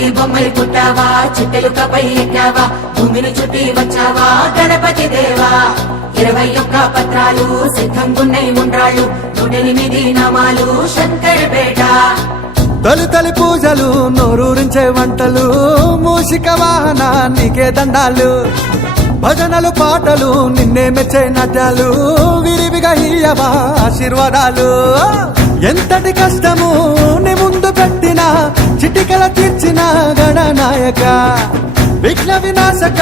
మట్టి బొమ్మై పుట్టావా చిట్టెలుకపై ఎక్కావా భూమిని చుట్టి వచ్చావా గణపతి దేవా 21 పత్రాలు సిద్ధంగున్నై ఉండ్రాళ్ళు 108 నామాలు శంకరపేట తొలి తొలి పూజలు నోరూరించే వంటలు మూషిక వాహన నీకే దండాలు భజనలు పాటలు నిన్నే మెచ్చే నాట్యాలు విరివిగా ఇయ్యవా ఆశీర్వాదాలు ఎంతటి కష్టము నీ ముందు పెట్టిన చిటికల తీర్చిన గణనాయక విఘ్న వినాశక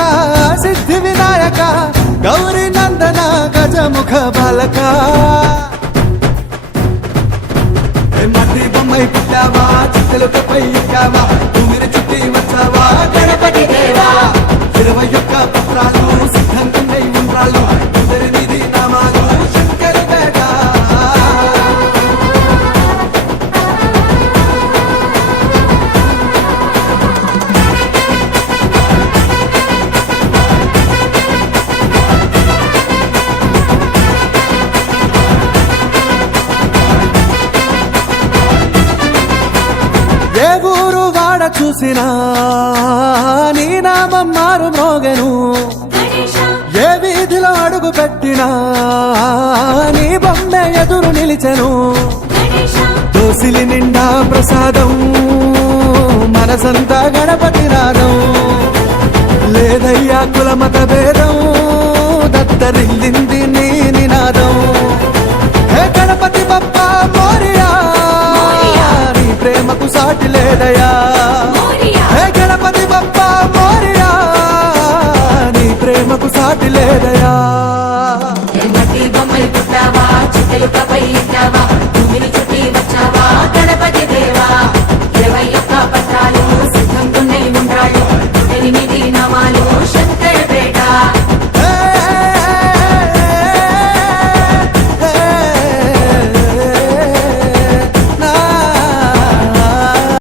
సిద్ధి వినాయక గౌరీ నందన గజముఖ బాలక మట్టి బొమ్మై పుట్టావా చిట్టెలుకపై ఎక్కావా భూమిని చుట్టి వచ్చావా గణపతి దేవా 21 పత్రాలు సిద్ధంగున్నై ఉండ్రాళ్ళు 108 నామాలు శంకరపేట ఏ ఊరు వాడ చూసినా నీ నామం మారు మ్రోగెను ఏ వీధిలో అడుగు పెట్టినా నీ బొమ్మె ఎదురు నిలిచెను దోసిలి నిండా ప్రసాదం మనసంతా గణపతి నాదం లేదయ్యా కులమత భేదం దత్తరిల్లింది నీ నినాదం హే గణపతి బప్పా మోరియా నీ ప్రేమకు సాటి లేదయా హే గణపతి బప్పా మోరియా నీ ప్రేమకు సాటి లేదయా మట్టి బొమ్మై పుట్టావా చిట్టెలుకపై ఎక్కావా భూమిని చుట్టి వచ్చావా గణపతి దేవా 21 పత్రాలు సిద్ధంగున్నై ఉండ్రాళ్ళు 108 నామాలు